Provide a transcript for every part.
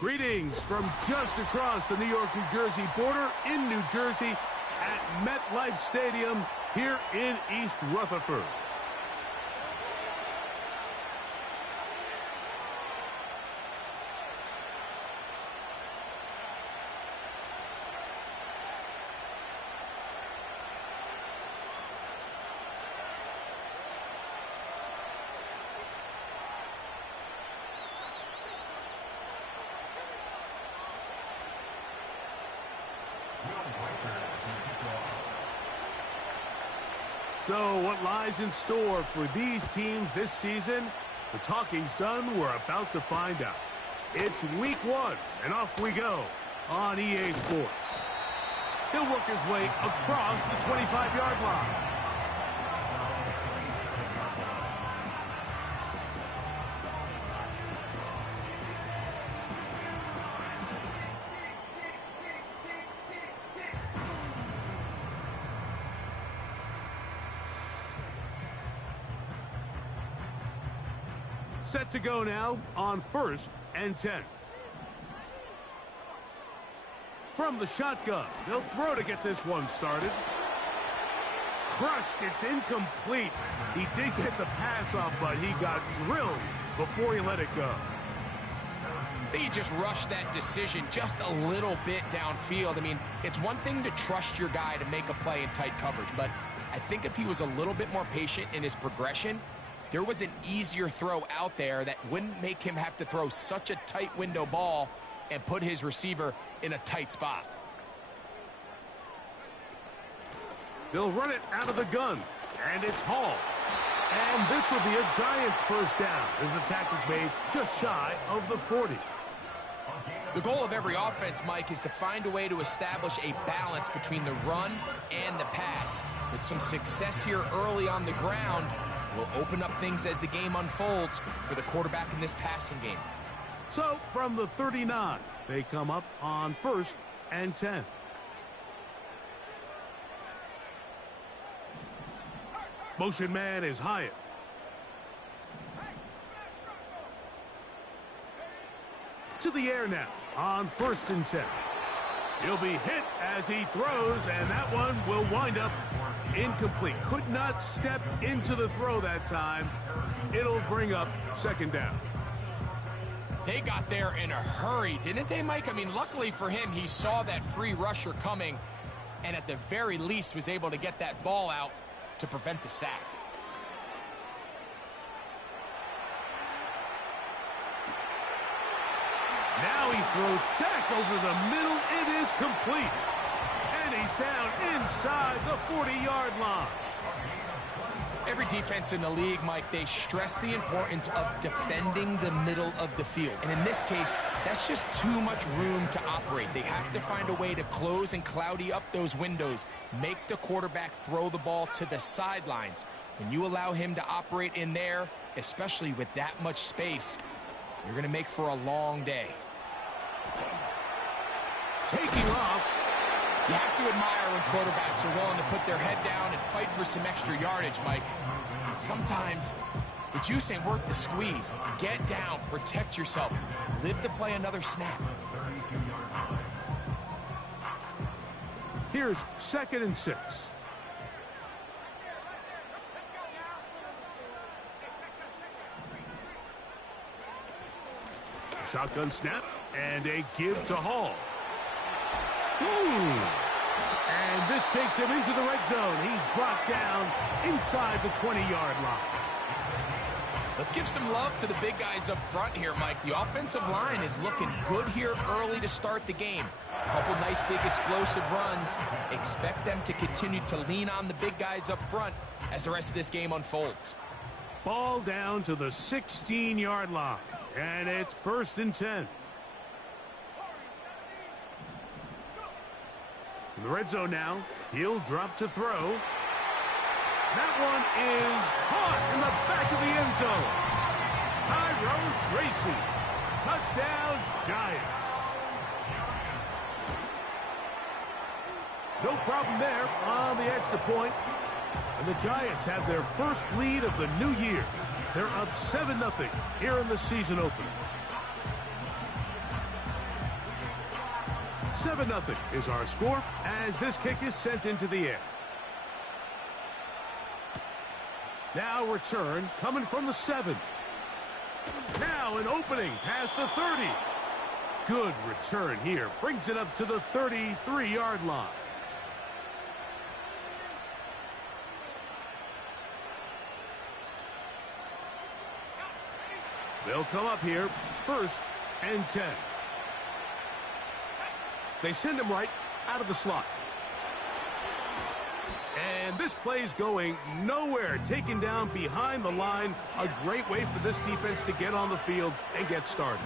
Greetings from just across the New York-New Jersey border in New Jersey at MetLife Stadium here in East Rutherford. So what lies in store for these teams this season? The talking's done. We're about to find out. It's week 1, and off we go on EA Sports. He'll work his way across the 25-yard line. Set to go now on 1st and 10. From the shotgun, they'll throw to get this one started. Crushed, it's incomplete. He did get the pass off, but he got drilled before he let it go. I think he just rushed that decision just a little bit downfield. I mean, it's one thing to trust your guy to make a play in tight coverage, but I think if he was a little bit more patient in his progression, there was an easier throw out there that wouldn't make him have to throw such a tight window ball and put his receiver in a tight spot. They'll run it out of the gun, and it's Hall. And this will be a Giants first down as the tackle's made just shy of the 40. The goal of every offense, Mike, is to find a way to establish a balance between the run and the pass. With some success here early on the ground, will open up things as the game unfolds for the quarterback in this passing game. So, from the 39, they come up on 1st and 10. Motion man is Hyatt. To the air now on 1st and 10. He'll be hit as he throws, and that one will wind up incomplete. Could not step into the throw that time. It'll bring up 2nd down. They got there in a hurry, didn't they, Mike? I mean, luckily for him, he saw that free rusher coming and at the very least was able to get that ball out to prevent the sack. Now he throws back over the middle. It is complete. And he's down inside the 40-yard line. Every defense in the league, Mike, they stress the importance of defending the middle of the field. And in this case, that's just too much room to operate. They have to find a way to close and cloudy up those windows, make the quarterback throw the ball to the sidelines. When you allow him to operate in there, especially with that much space, you're going to make for a long day. Taking off. You have to admire when quarterbacks are willing to put their head down and fight for some extra yardage, Mike. Sometimes the juice ain't worth the squeeze. Get down, protect yourself, live to play another snap. Here's 2nd and 6. Shotgun snap and a give to Hall. And this takes him into the red zone. He's brought down inside the 20-yard line. Let's give some love to the big guys up front here, Mike. The offensive line is looking good here early to start the game. A couple nice big explosive runs. Expect them to continue to lean on the big guys up front as the rest of this game unfolds. Ball down to the 16-yard line. And it's 1st and 10. In the red zone now, he'll drop to throw. That one is caught in the back of the end zone. Tyrone Tracy. Touchdown, Giants. No problem there on the extra point. And the Giants have their first lead of the new year. They're up 7-0 here in the season opener. 7-0 is our score as this kick is sent into the air. Now return coming from the 7. Now an opening past the 30. Good return here. Brings it up to the 33-yard line. They'll come up here, 1st and 10. They send him right out of the slot. And this play's going nowhere. Taken down behind the line. A great way for this defense to get on the field and get started.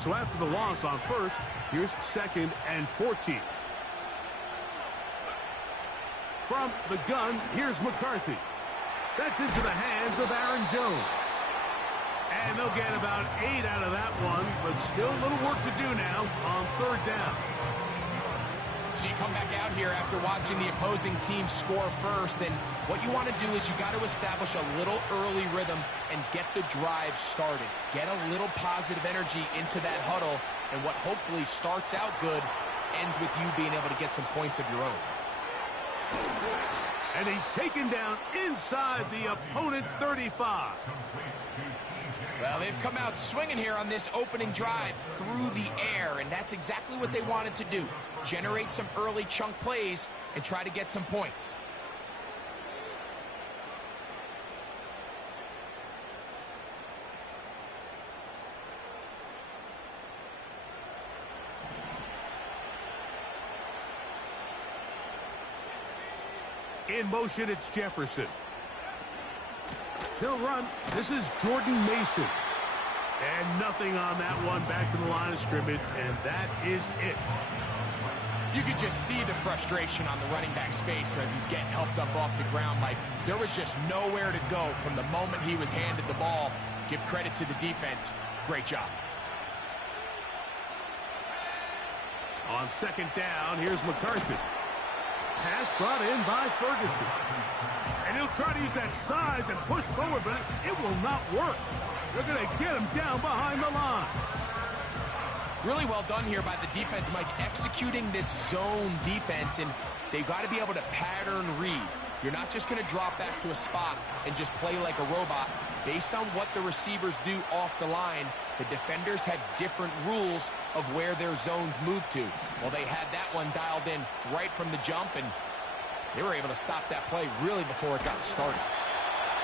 So after the loss on 1st, here's 2nd and 14. From the gun, here's McCarthy. That's into the hands of Aaron Jones. And they'll get about 8 out of that one, but still a little work to do now on 3rd down. So you come back out here after watching the opposing team score first, and what you want to do is you got to establish a little early rhythm and get the drive started. Get a little positive energy into that huddle, and what hopefully starts out good ends with you being able to get some points of your own. And he's taken down inside the opponent's 35. Well, they've come out swinging here on this opening drive through the air, and that's exactly what they wanted to do. Generate some early chunk plays and try to get some points. In motion, it's Jefferson. He'll run. This is Jordan Mason. And nothing on that one. Back to the line of scrimmage, and that is it. You could just see the frustration on the running back's face as he's getting helped up off the ground. Like, there was just nowhere to go from the moment he was handed the ball. Give credit to the defense. Great job. On 2nd down, here's McCarthy. Pass brought in by Ferguson. And he'll try to use that size and push forward, but it will not work. They're going to get him down behind the line. Really well done here by the defense, Mike, executing this zone defense, and they've got to be able to pattern read. You're not just going to drop back to a spot and just play like a robot. Based on what the receivers do off the line, the defenders have different rules of where their zones move to. Well, they had that one dialed in right from the jump, and they were able to stop that play really before it got started.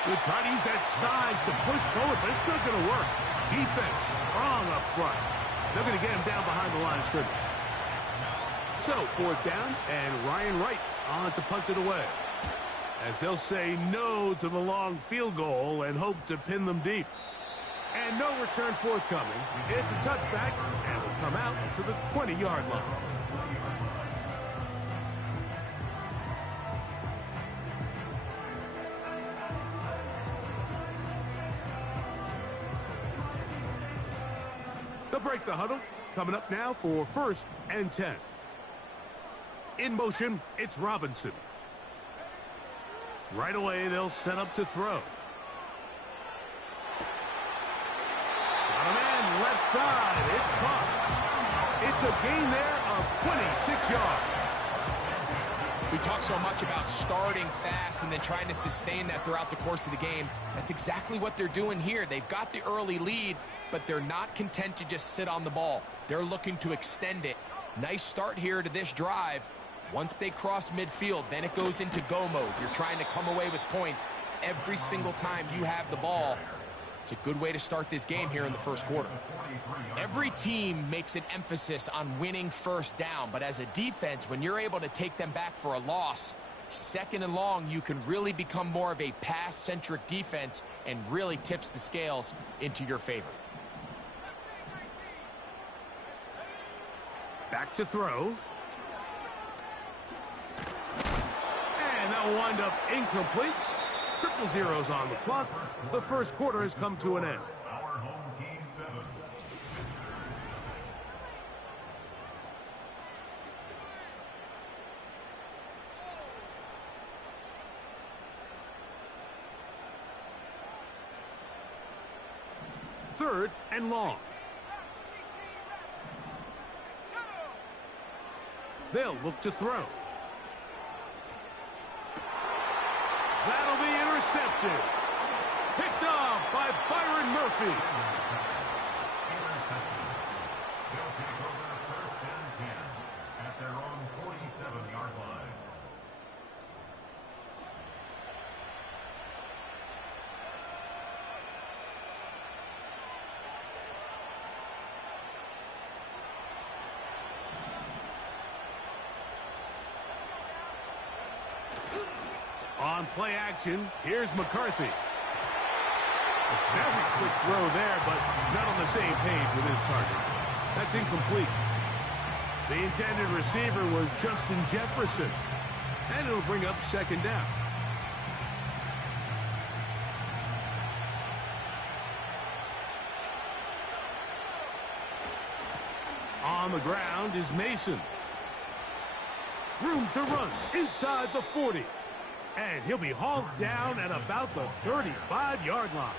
We'll try to use that size to push forward, but it's not going to work. Defense strong up front. They're going to get him down behind the line of scrimmage. So, 4th down, and Ryan Wright on to punt it away, as they'll say no to the long field goal and hope to pin them deep. And no return forthcoming. It's a touchback, and will come out to the 20-yard line. They'll break the huddle. Coming up now for 1st and 10. In motion, it's Robinson. Right away, they'll set up to throw. Got a man left side. It's caught. It's a gain there of 26 yards. We talk so much about starting fast and then trying to sustain that throughout the course of the game. That's exactly what they're doing here. They've got the early lead, but they're not content to just sit on the ball. They're looking to extend it. Nice start here to this drive. Once they cross midfield, then it goes into go mode. You're trying to come away with points every single time you have the ball. It's a good way to start this game here in the first quarter. Every team makes an emphasis on winning first down, but as a defense, when you're able to take them back for a loss, 2nd and long, you can really become more of a pass-centric defense and really tips the scales into your favor. Back to throw. And that will wind up incomplete. 0-0 on the clock. The first quarter has come to an end. 3rd and long. They'll look to throw. That'll be intercepted. Picked off by Byron Murphy. They'll take over 1st and 10 at their own 47-yard line. On play action, here's McCarthy. A very quick throw there, but not on the same page with his target. That's incomplete. The intended receiver was Justin Jefferson, and it'll bring up 2nd down. On the ground is Mason. Room to run inside the 40. And he'll be hauled down at about the 35-yard line.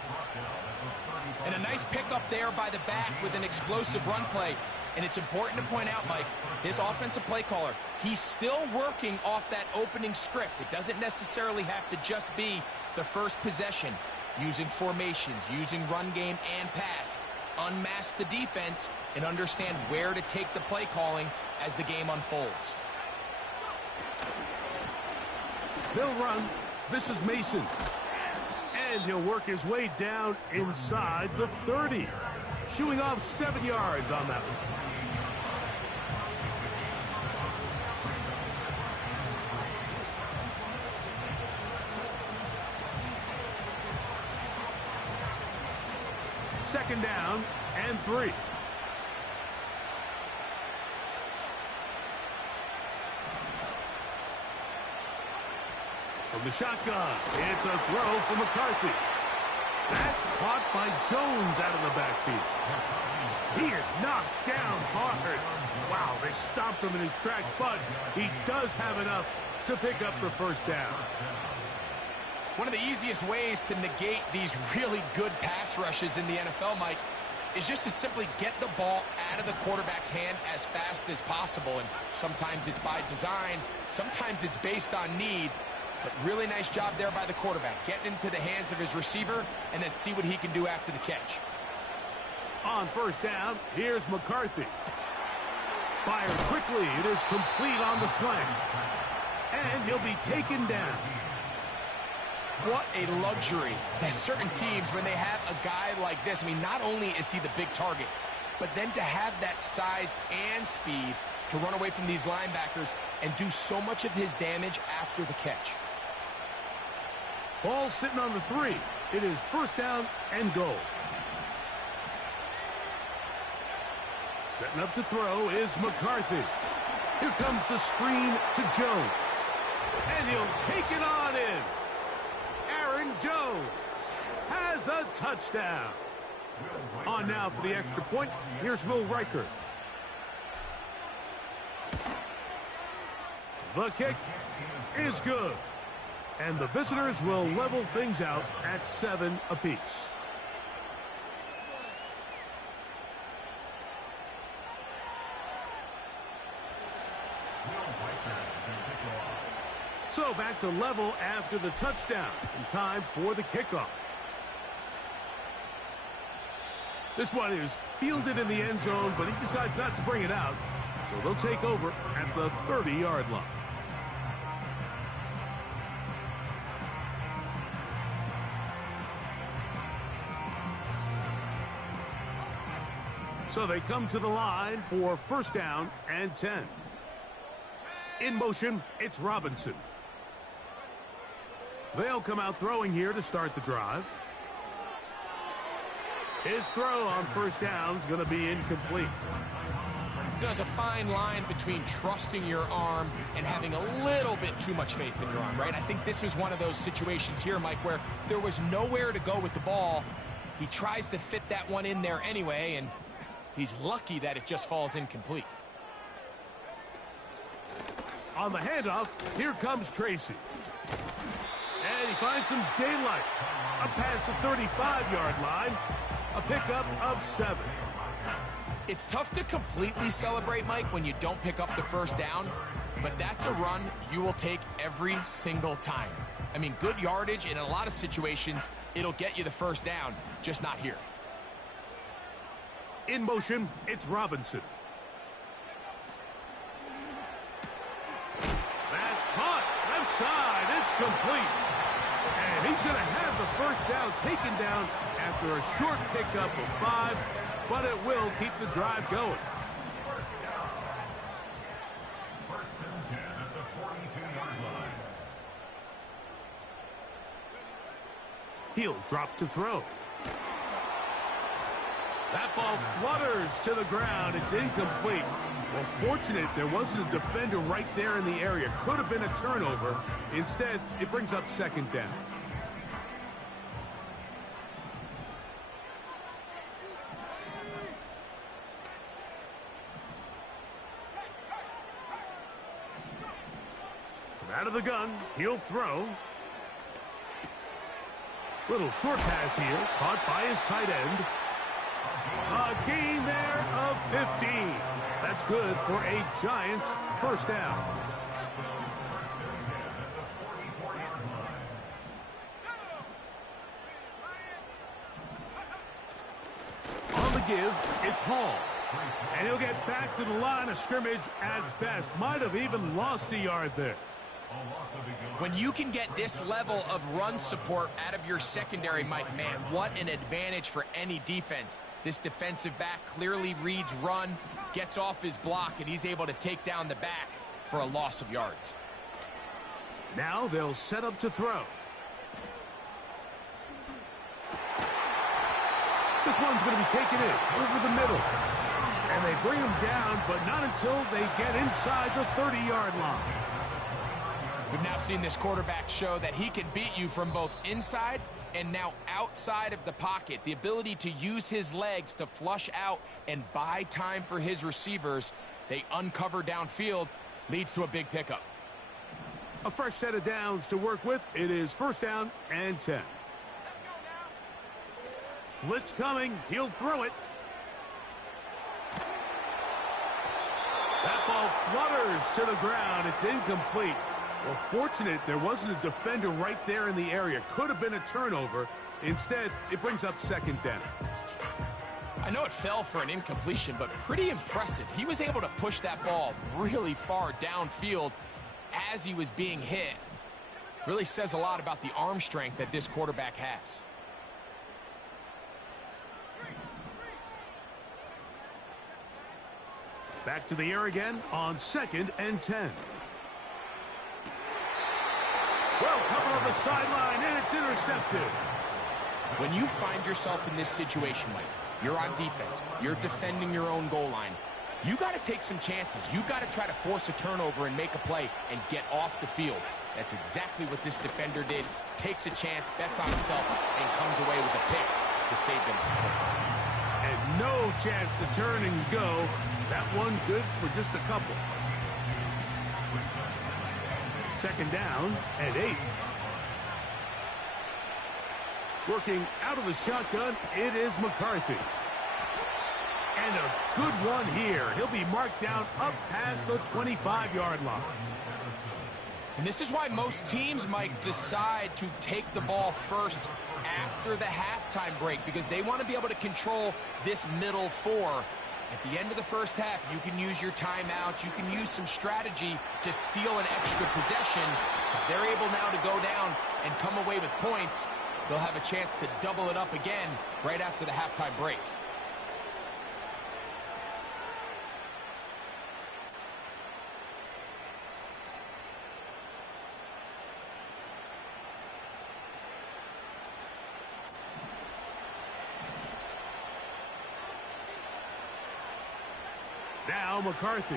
And a nice pickup there by the back with an explosive run play. And it's important to point out, Mike, this offensive play caller, he's still working off that opening script. It doesn't necessarily have to just be the first possession. Using formations, using run game and pass. Unmask the defense and understand where to take the play calling as the game unfolds. They'll run. This is Mason. And he'll work his way down inside the 30. Shooing off 7 yards on that one. Second down and 3. From the shotgun, it's a throw for McCarthy. That's caught by Jones out of the backfield. He is knocked down hard. Wow, they stopped him in his tracks, but he does have enough to pick up the 1st down. One of the easiest ways to negate these really good pass rushes in the NFL, Mike, is just to simply get the ball out of the quarterback's hand as fast as possible. And sometimes it's by design, sometimes it's based on need. But really nice job there by the quarterback, getting into the hands of his receiver and then see what he can do after the catch. On 1st down, here's McCarthy. Fired quickly. It is complete on the slant. And he'll be taken down. What a luxury that certain teams, when they have a guy like this, I mean, not only is he the big target, but then to have that size and speed to run away from these linebackers and do so much of his damage after the catch. Ball sitting on the 3. It is 1st down and goal. Setting up to throw is McCarthy. Here comes the screen to Jones. And he'll take it on in. Aaron Jones has a touchdown. On now for the extra point. Here's Will Riker. The kick is good. And the visitors will level things out at 7 apiece. So back to level after the touchdown. And time for the kickoff. This one is fielded in the end zone, but he decides not to bring it out. So they'll take over at the 30-yard line. So they come to the line for 1st down and 10. In motion, it's Robinson. They'll come out throwing here to start the drive. His throw on 1st down is going to be incomplete. There's a fine line between trusting your arm and having a little bit too much faith in your arm, right? I think this was one of those situations here, Mike, where there was nowhere to go with the ball. He tries to fit that one in there anyway, and he's lucky that it just falls incomplete. On the handoff, here comes Tracy. And he finds some daylight. Up past the 35-yard line. a pickup of 7. It's tough to completely celebrate, Mike, when you don't pick up the first down, but that's a run you will take every single time. I mean, good yardage, and in a lot of situations, it'll get you the first down, just not here. In motion, it's Robinson. That's caught. Left side. It's complete. And he's going to have the first down taken down after a short pickup of 5, but it will keep the drive going. First and 10 at the 42-yard line. He'll drop to throw. That ball flutters to the ground. It's incomplete. Well, fortunate there wasn't a defender right there in the area. Could have been a turnover. Instead, it brings up second down. From out of the gun, he'll throw. Little short pass here, caught by his tight end. A gain there of 15. That's good for a Giants first down. On the give, it's Hall. And he'll get back to the line of scrimmage at best. Might have even lost a yard there. When you can get this level of run support out of your secondary, Mike, man, what an advantage for any defense. This defensive back clearly reads run, gets off his block, and he's able to take down the back for a loss of yards. Now they'll set up to throw. This one's going to be taken in over the middle. And they bring him down, but not until they get inside the 30-yard line. We've now seen this quarterback show that he can beat you from both inside and now outside of the pocket. The ability to use his legs to flush out and buy time for his receivers. They uncover downfield, leads to a big pickup. A fresh set of downs to work with. It is first down and 10. Blitz coming. He'll throw it. That ball flutters to the ground. It's incomplete. Well, fortunate there wasn't a defender right there in the area. Could have been a turnover. Instead, it brings up second down. I know it fell for an incompletion, but pretty impressive. He was able to push that ball really far downfield as he was being hit. Really says a lot about the arm strength that this quarterback has. Back to the air again on second and 10. Well covered on the sideline, and it's intercepted. When you find yourself in this situation, Mike, you're on defense, you're defending your own goal line, you got to take some chances. You got to try to force a turnover and make a play and get off the field. That's exactly what this defender did. Takes a chance, bets on himself, and comes away with a pick to save them some points. And no chance to turn and go. That one good for just a couple. Second down and 8. Working out of the shotgun, it is McCarthy. And a good one here. He'll be marked down up past the 25-yard line. And this is why most teams might decide to take the ball first after the halftime break, because they want to be able to control this middle four. At the end of the first half, you can use your timeouts. You can use some strategy to steal an extra possession. If they're able now to go down and come away with points, they'll have a chance to double it up again right after the halftime break. Now McCarthy.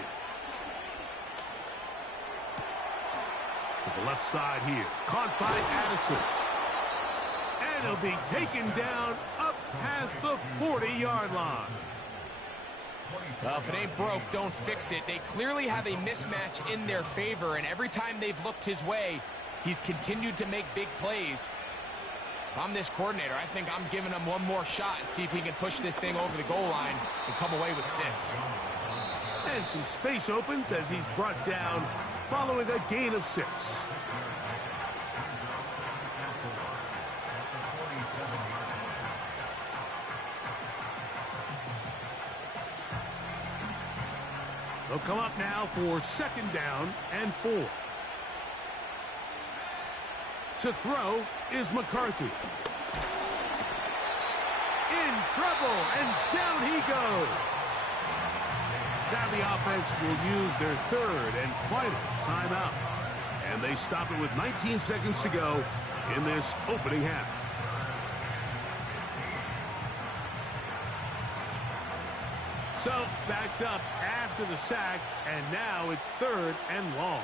To the left side here. Caught by Addison. And he'll be taken down up past the 40-yard line. Well, if it ain't broke, don't fix it. They clearly have a mismatch in their favor, and every time they've looked his way, he's continued to make big plays. If I'm this coordinator, I think I'm giving him one more shot and see if he can push this thing over the goal line and come away with 6. And some space opens as he's brought down following a gain of 6. They'll come up now for 2nd down and 4. To throw is McCarthy. In trouble, and down he goes. Now the offense will use their 3rd and final timeout. And they stop it with 19 seconds to go in this opening half. So, backed up after the sack, and now it's 3rd and long.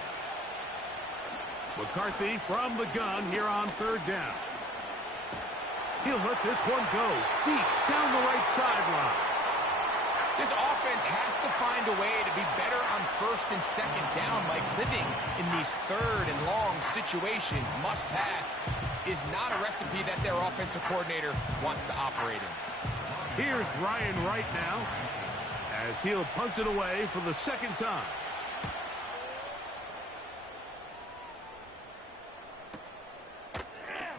McCarthy from the gun here on 3rd down. He'll let this one go deep down the right sideline. This offense has to find a way to be better on 1st and 2nd down, like living in these 3rd and long situations. Must pass is not a recipe that their offensive coordinator wants to operate in. Here's Ryan Wright now, as he'll punt it away for the 2nd time.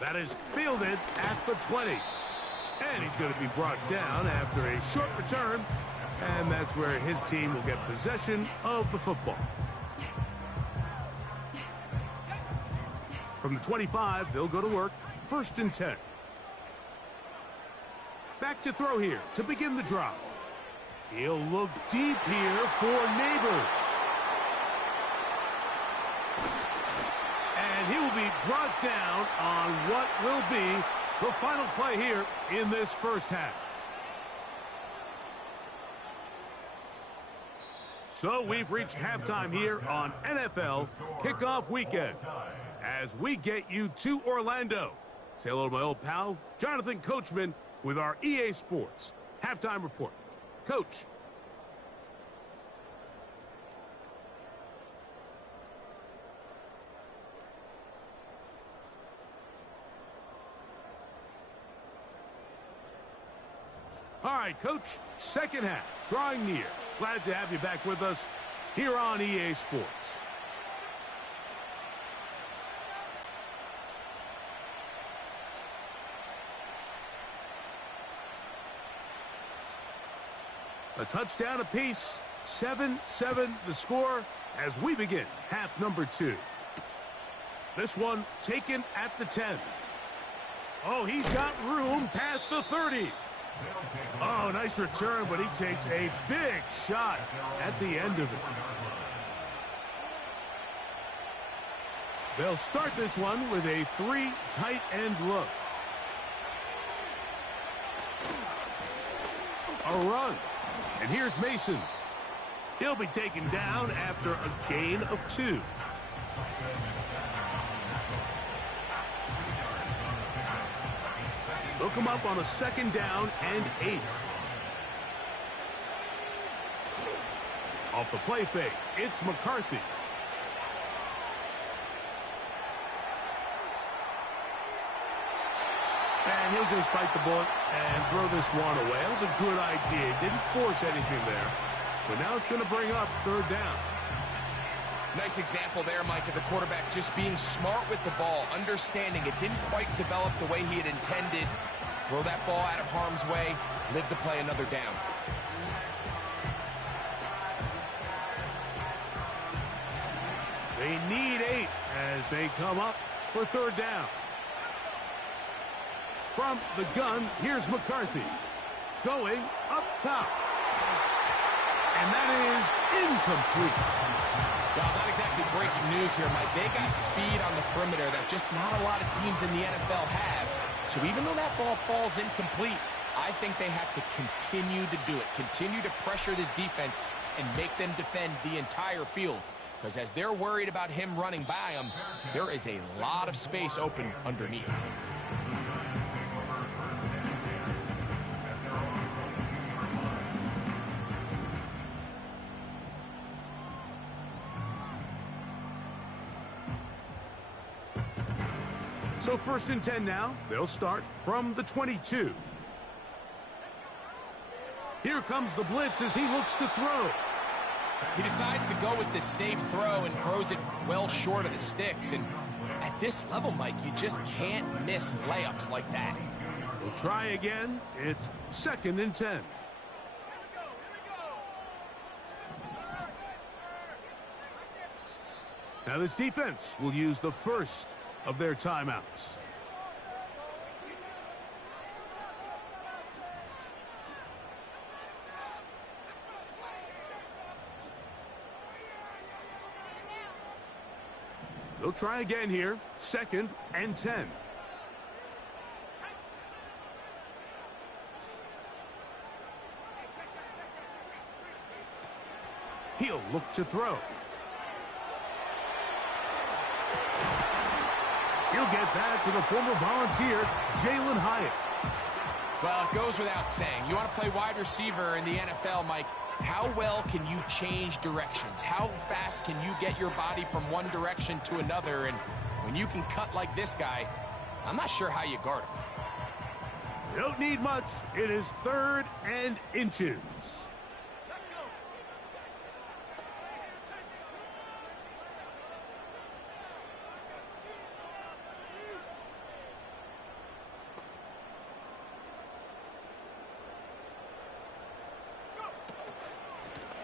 That is fielded at the 20. And he's going to be brought down after a short return. And that's where his team will get possession of the football. From the 25, they'll go to work. 1st and 10. Back to throw here to begin the drive. He'll look deep here for Neighbors. And he will be brought down on what will be the final play here in this 1st half. So we've reached halftime here on NFL Kickoff Weekend as we get you to Orlando. Say hello to my old pal, Jonathan Coachman, with our EA Sports Halftime Report. Coach. All right, Coach, 2nd half, drawing near. Glad to have you back with us here on EA Sports. A touchdown apiece, 7-7 the score as we begin half number 2. This one taken at the 10. Oh, he's got room past the 30. Oh, nice return, but he takes a big shot at the end of it. They'll start this one with a 3 tight end look. A run. And here's Mason. He'll be taken down after a gain of 2. They'll come up on a 2nd down and 8. Off the play fake, it's McCarthy. And he'll just bite the bullet and throw this one away. That was a good idea. Didn't force anything there. But now it's going to bring up 3rd down. Nice example there, Mike, of the quarterback just being smart with the ball, understanding it didn't quite develop the way he had intended. Throw that ball out of harm's way, live to play another down. They need 8 as they come up for 3rd down. From the gun, here's McCarthy. Going up top. And that is incomplete. Well, not exactly breaking news here, Mike. They got speed on the perimeter that just not a lot of teams in the NFL have. So even though that ball falls incomplete, I think they have to continue to do it. Continue to pressure this defense and make them defend the entire field. Because as they're worried about him running by them, there is a lot of space open underneath. So 1st and 10 now. They'll start from the 22. Here comes the blitz as he looks to throw. He decides to go with this safe throw and throws it well short of the sticks. And at this level, Mike, you just can't miss layups like that. We'll try again. It's 2nd and 10. Now this defense will use the first of their timeouts. They'll try again here. 2nd and 10. He'll look to throw. He'll get that to the former Volunteer, Jalen Hyatt. Well, it goes without saying. You want to play wide receiver in the NFL, Mike. How well can you change directions? How fast can you get your body from one direction to another? And when you can cut like this guy, I'm not sure how you guard him. You don't need much. It is 3rd and inches.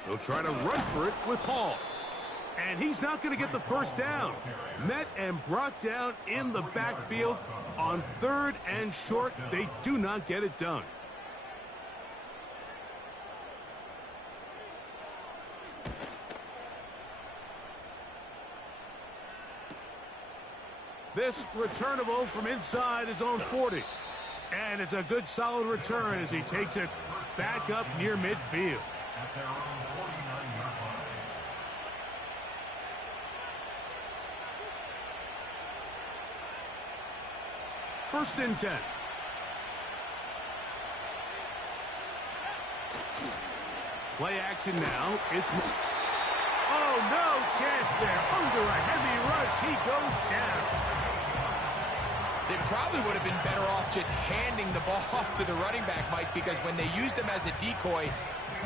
He'll try to run for it with Hall. And he's not going to get the first down. Met and brought down in the backfield on 3rd and short. They do not get it done. This returnable from inside his own 40. And it's a good solid return as he takes it back up near midfield. At their own 49-yard line. 1st and 10. Play action now. It's... Oh, no chance there. Under a heavy rush, he goes down. They probably would have been better off just handing the ball off to the running back, Mike, because when they used him as a decoy,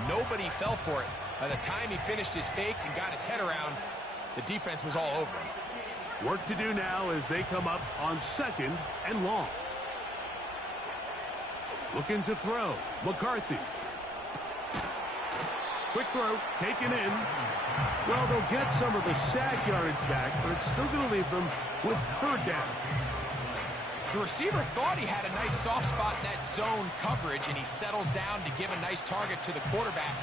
nobody fell for it. By the time he finished his fake and got his head around, the defense was all over him. Work to do now as they come up on 2nd and long. Looking to throw. McCarthy. Quick throw, taken in. Well, they'll get some of the sack yardage back, but it's still going to leave them with 3rd down. The receiver thought he had a nice soft spot in that zone coverage, and he settles down to give a nice target to the quarterback.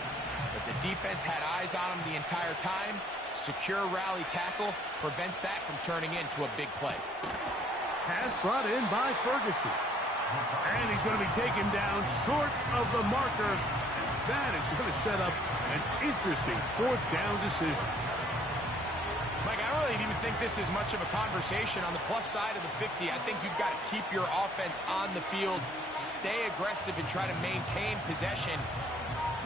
But the defense had eyes on him the entire time. Secure rally tackle prevents that from turning into a big play. Pass brought in by Ferguson. And he's going to be taken down short of the marker. And that is going to set up an interesting 4th down decision. Mike, I don't really even think this is much of a conversation on the plus side of the 50. I think you've got to keep your offense on the field, stay aggressive, and try to maintain possession.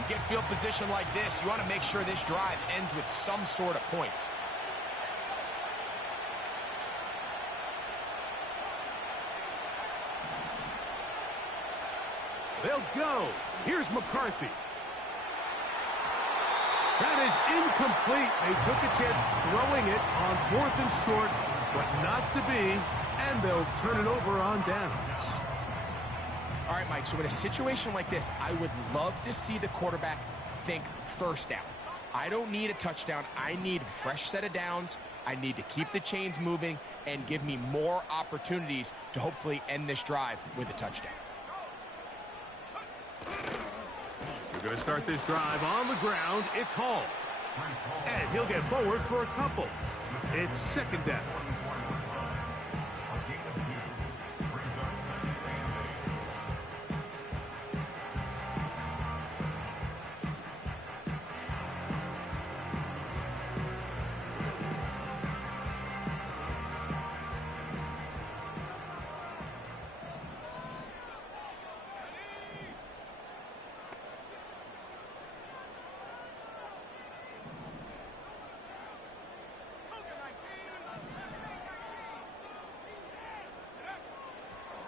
You get field position like this, you want to make sure this drive ends with some sort of points. They'll go. Here's McCarthy. That is incomplete. They took a chance throwing it on 4th and short, but not to be, and they'll turn it over on downs. All right, Mike, so in a situation like this, I would love to see the quarterback think 1st down. I don't need a touchdown. I need a fresh set of downs. I need to keep the chains moving and give me more opportunities to hopefully end this drive with a touchdown. We're going to start this drive on the ground. It's Hall. And he'll get forward for a couple. It's 2nd down.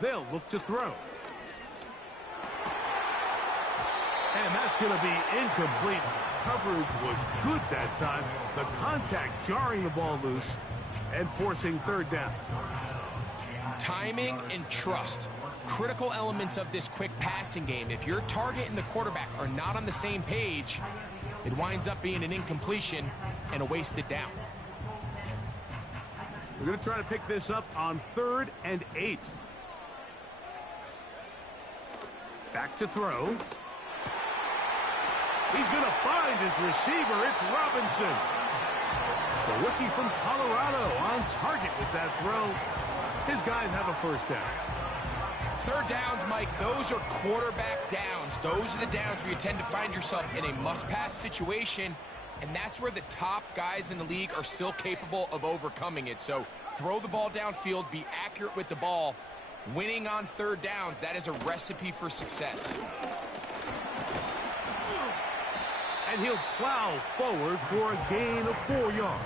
They'll look to throw. And that's going to be incomplete. Coverage was good that time. The contact jarring the ball loose and forcing third down. Timing and trust, critical elements of this quick passing game. If your target and the quarterback are not on the same page, it winds up being an incompletion and a wasted down. We're going to try to pick this up on 3rd and 8. Back to throw. He's going to find his receiver. It's Robinson. The rookie from Colorado on target with that throw. His guys have a first down. Third downs, Mike, those are quarterback downs. Those are the downs where you tend to find yourself in a must-pass situation, and that's where the top guys in the league are still capable of overcoming it. So throw the ball downfield, be accurate with the ball. Winning on third downs, that is a recipe for success. And he'll plow forward for a gain of 4 yards.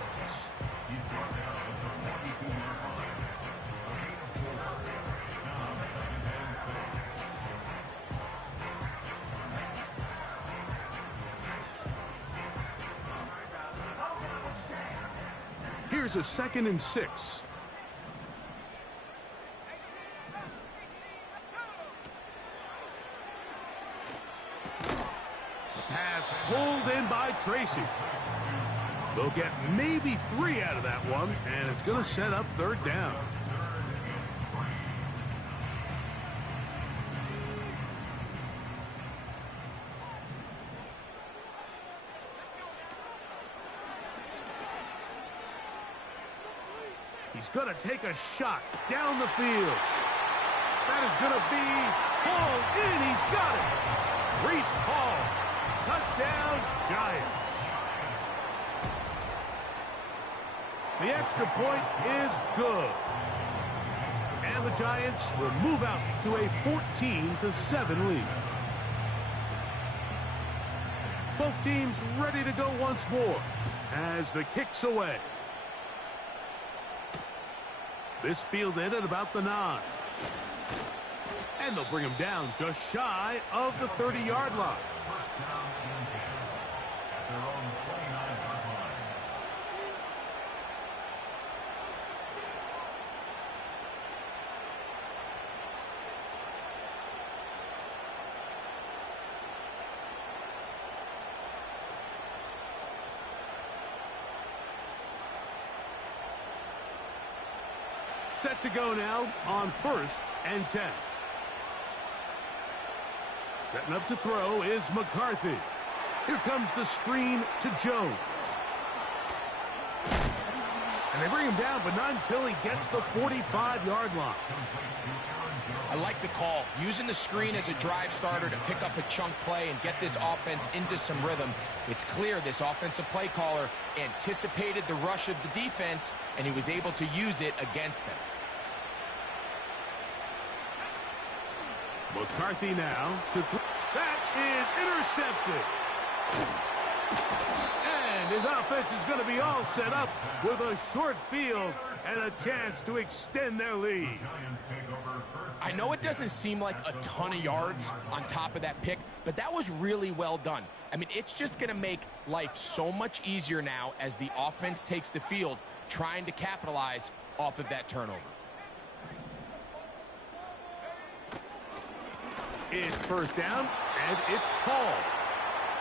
Here's a 2nd and 6. Pass pulled in by Tracy. They'll get maybe 3 out of that one, and it's going to set up third down. He's going to take a shot down the field. That is going to be hauled in. He's got it. Reese Hall. Touchdown, Giants. The extra point is good. And the Giants will move out to a 14-7 lead. Both teams ready to go once more as the kick's away. This fielded at about the 9. And they'll bring him down just shy of the 30-yard line. Set to go now on 1st and 10. Setting up to throw is McCarthy. Here comes the screen to Jones. And they bring him down, but not until he gets the 45-yard line. I like the call. Using the screen as a drive starter to pick up a chunk play and get this offense into some rhythm. It's clear this offensive play caller anticipated the rush of the defense, and he was able to use it against them. McCarthy now to throw. That is intercepted. And his offense is going to be all set up with a short field and a chance to extend their lead. I know it doesn't seem like a ton of yards on top of that pick, but that was really well done. I mean, it's just going to make life so much easier now as the offense takes the field, trying to capitalize off of that turnover. It's first down, and it's Paul.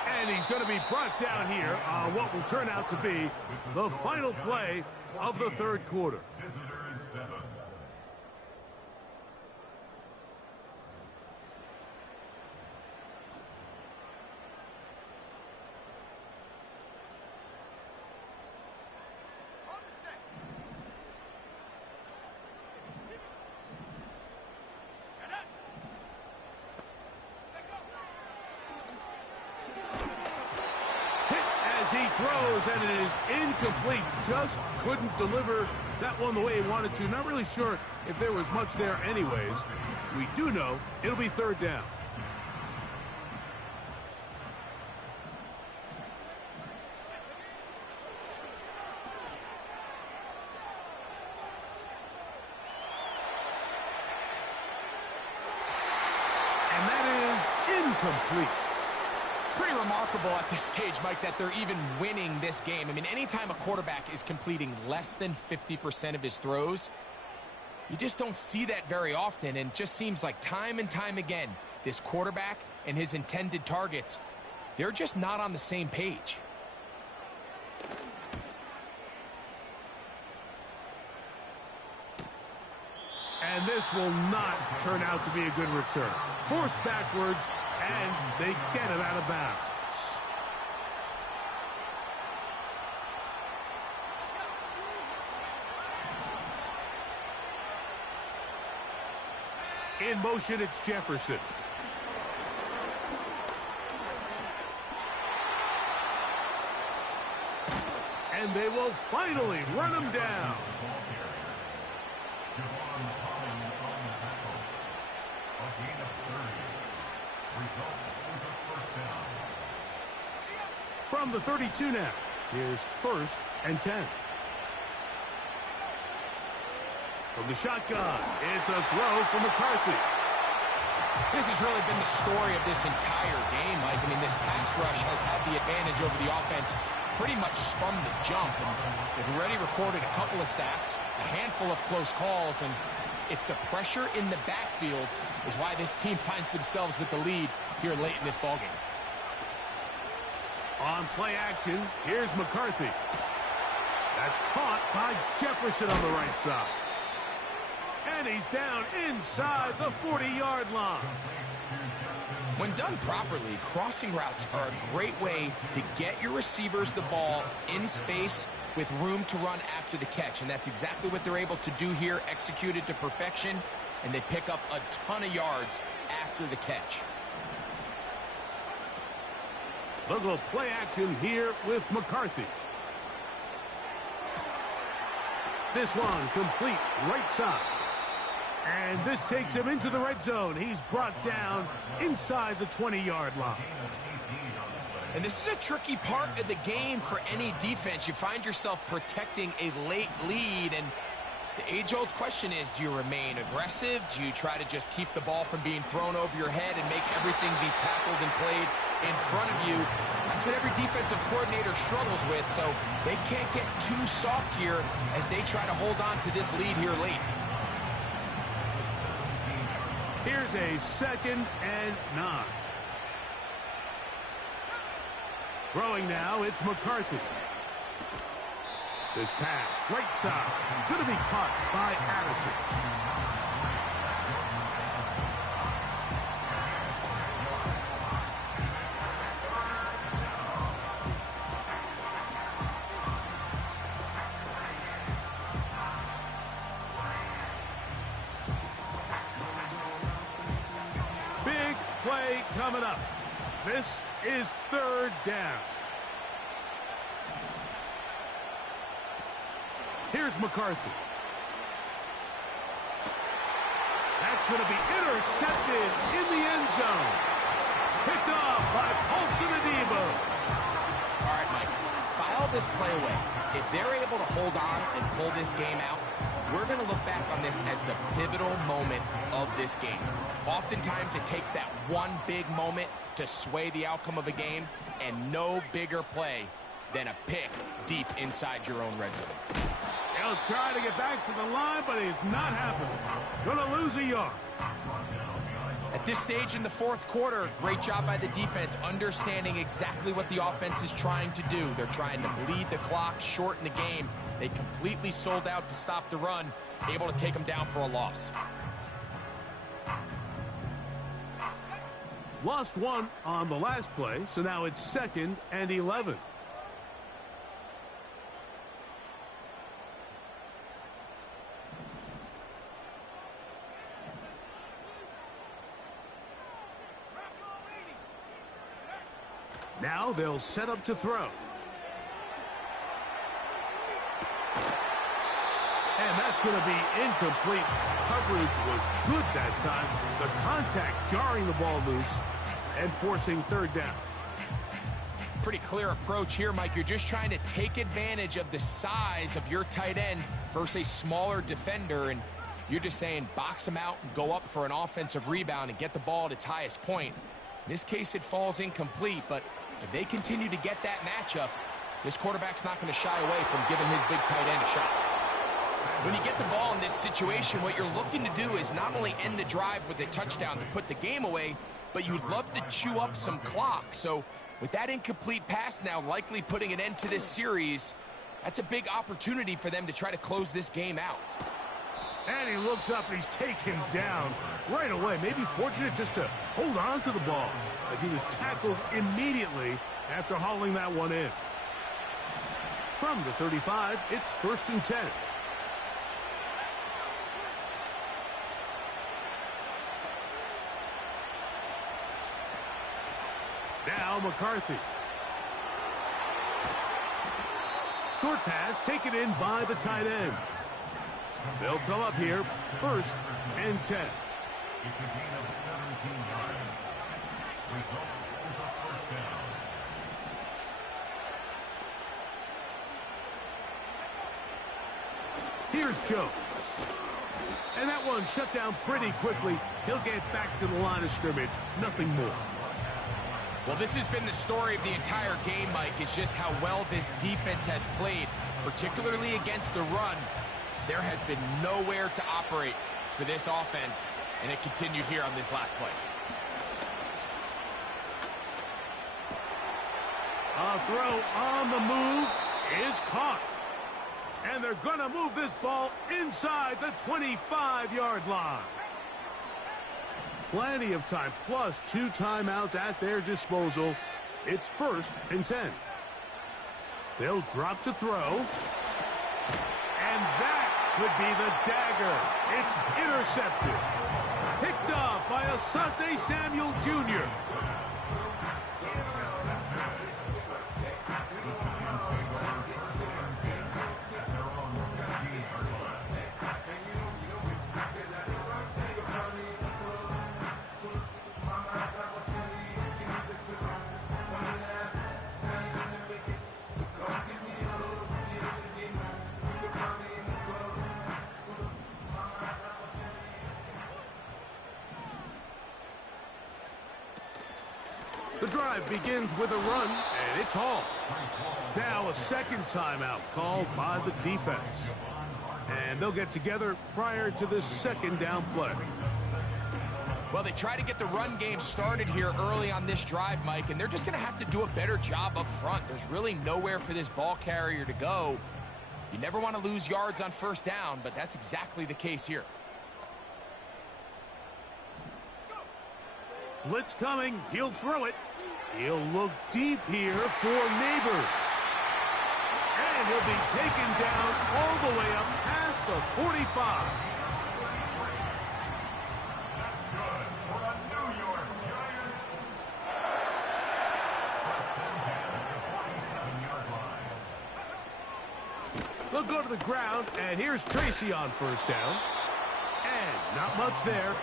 And he's going to be brought down here on what will turn out to be the final play of the third quarter. He throws, and it is incomplete. Just couldn't deliver that one the way he wanted to. Not really sure if there was much there anyways. We do know it'll be third down. incomplete. It's pretty remarkable at this stage, Mike, that they're even winning this game. I mean, anytime a quarterback is completing less than 50% of his throws, you just don't see that very often, and it just seems like time and time again, this quarterback and his intended targets, they're just not on the same page. And this will not turn out to be a good return. Forced backwards, and they get it out of bounds. In motion, it's Jefferson. And they will finally run him down. From the 32 now, here's 1st and 10. From the shotgun, it's a throw from McCarthy. This has really been the story of this entire game, Mike. I mean, this pass rush has had the advantage over the offense pretty much from the jump. And they've already recorded a couple of sacks, a handful of close calls, and it's the pressure in the backfield is why this team finds themselves with the lead here late in this ballgame. On play action, here's McCarthy. That's caught by Jefferson on the right side. And he's down inside the 40-yard line. When done properly, crossing routes are a great way to get your receivers the ball in space with room to run after the catch. And that's exactly what they're able to do here, executed to perfection, and they pick up a ton of yards after the catch. Little play action here with McCarthy. This one complete right side. And this takes him into the red zone. He's brought down inside the 20-yard line. And this is a tricky part of the game for any defense. You find yourself protecting a late lead, and the age-old question is, do you remain aggressive? Do you try to just keep the ball from being thrown over your head and make everything be tackled and played in front of you? That's what every defensive coordinator struggles with, so they can't get too soft here as they try to hold on to this lead here late. Here's a 2nd and 9. Throwing now, it's McCarthy. This pass, right side, going to be caught by Addison. Big play coming up. This is 3rd down. Here's McCarthy. That's going to be intercepted in the end zone. Picked off by Paulson Adebo. All right, Mike, file this play away. If they're able to hold on and pull this game out, we're going to look back on this as the pivotal moment of this game. Oftentimes, it takes that one big moment to sway the outcome of a game, and no bigger play than a pick deep inside your own red zone. He'll try to get back to the line, but it's not happening. Gonna lose a yard. At this stage in the 4th quarter, great job by the defense, understanding exactly what the offense is trying to do. They're trying to bleed the clock, shorten the game. They completely sold out to stop the run, able to take them down for a loss. Lost one on the last play, so now it's 2nd and 11. Now they'll set up to throw. And that's going to be incomplete. Coverage was good that time. The contact jarring the ball loose and forcing 3rd down. Pretty clear approach here, Mike. You're just trying to take advantage of the size of your tight end versus a smaller defender, and you're just saying box him out and go up for an offensive rebound and get the ball at its highest point. In this case, it falls incomplete, but if they continue to get that matchup, this quarterback's not going to shy away from giving his big tight end a shot. When you get the ball in this situation, what you're looking to do is not only end the drive with a touchdown to put the game away, but you'd love to chew up some clock. So with that incomplete pass now likely putting an end to this series, that's a big opportunity for them to try to close this game out. And he looks up and he's taken down right away. Maybe fortunate just to hold on to the ball as he was tackled immediately after hauling that one in. From the 35, it's 1st and 10. Now McCarthy. Short pass taken in by the tight end. They'll come up here, 1st and 10. It's a gain of 17 yards. Result is a 1st down. Here's Jones. And that one shut down pretty quickly. He'll get back to the line of scrimmage. Nothing more. Well, this has been the story of the entire game, Mike, is just how well this defense has played, particularly against the run. There has been nowhere to operate for this offense, and it continued here on this last play. A throw on the move is caught. And they're going to move this ball inside the 25-yard line. Plenty of time, plus 2 timeouts at their disposal. It's 1st and 10. They'll drop to throw. And that could be the dagger. It's intercepted. Picked off by Asante Samuel Jr. The drive begins with a run, and it's hauled. Now a 2nd timeout called by the defense. And they'll get together prior to this 2nd down play. Well, they try to get the run game started here early on this drive, Mike, and they're just going to have to do a better job up front. There's really nowhere for this ball carrier to go. You never want to lose yards on 1st down, but that's exactly the case here. Blitz coming. He'll throw it. He'll look deep here for Neighbors. And he'll be taken down all the way up past the 45. That's good for the New York Giants. 1st and 10 at the 47-yard line. They'll go to the ground, and here's Tracy on 1st down. And not much there.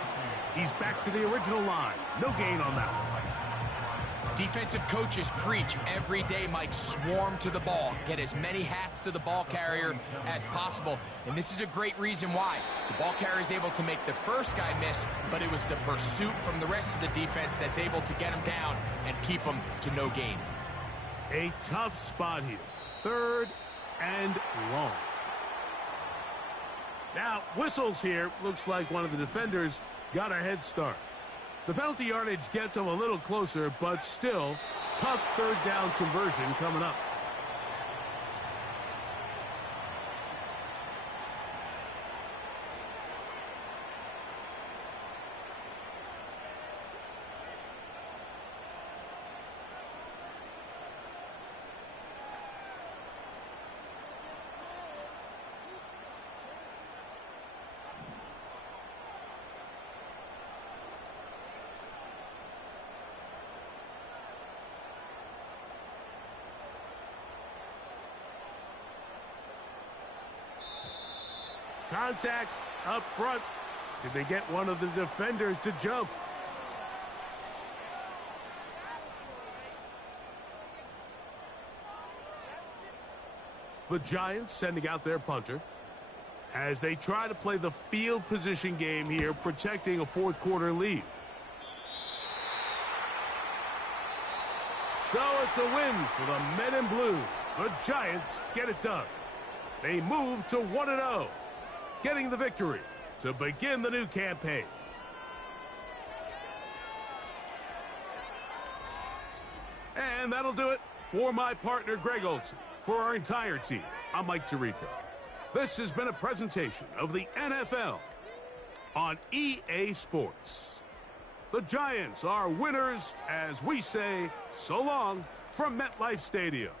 He's back to the original line. No gain on that one. Defensive coaches preach every day, Mike, swarm to the ball. Get as many hats to the ball carrier as possible. And this is a great reason why. The ball carrier is able to make the first guy miss, but it was the pursuit from the rest of the defense that's able to get him down and keep him to no gain. A tough spot here. 3rd and long. Now, whistles here. Looks like one of the defenders got a head start. The penalty yardage gets them a little closer, but still, tough 3rd down conversion coming up. Contact up front. Did they get one of the defenders to jump? The Giants sending out their punter as they try to play the field position game here, protecting a 4th quarter lead. So it's a win for the men in blue. The Giants get it done. They move to 1-0, getting the victory to begin the new campaign. And that'll do it for my partner, Greg Olson. For our entire team, I'm Mike Tirico. This has been a presentation of the NFL on EA Sports. The Giants are winners as we say so long from MetLife Stadium.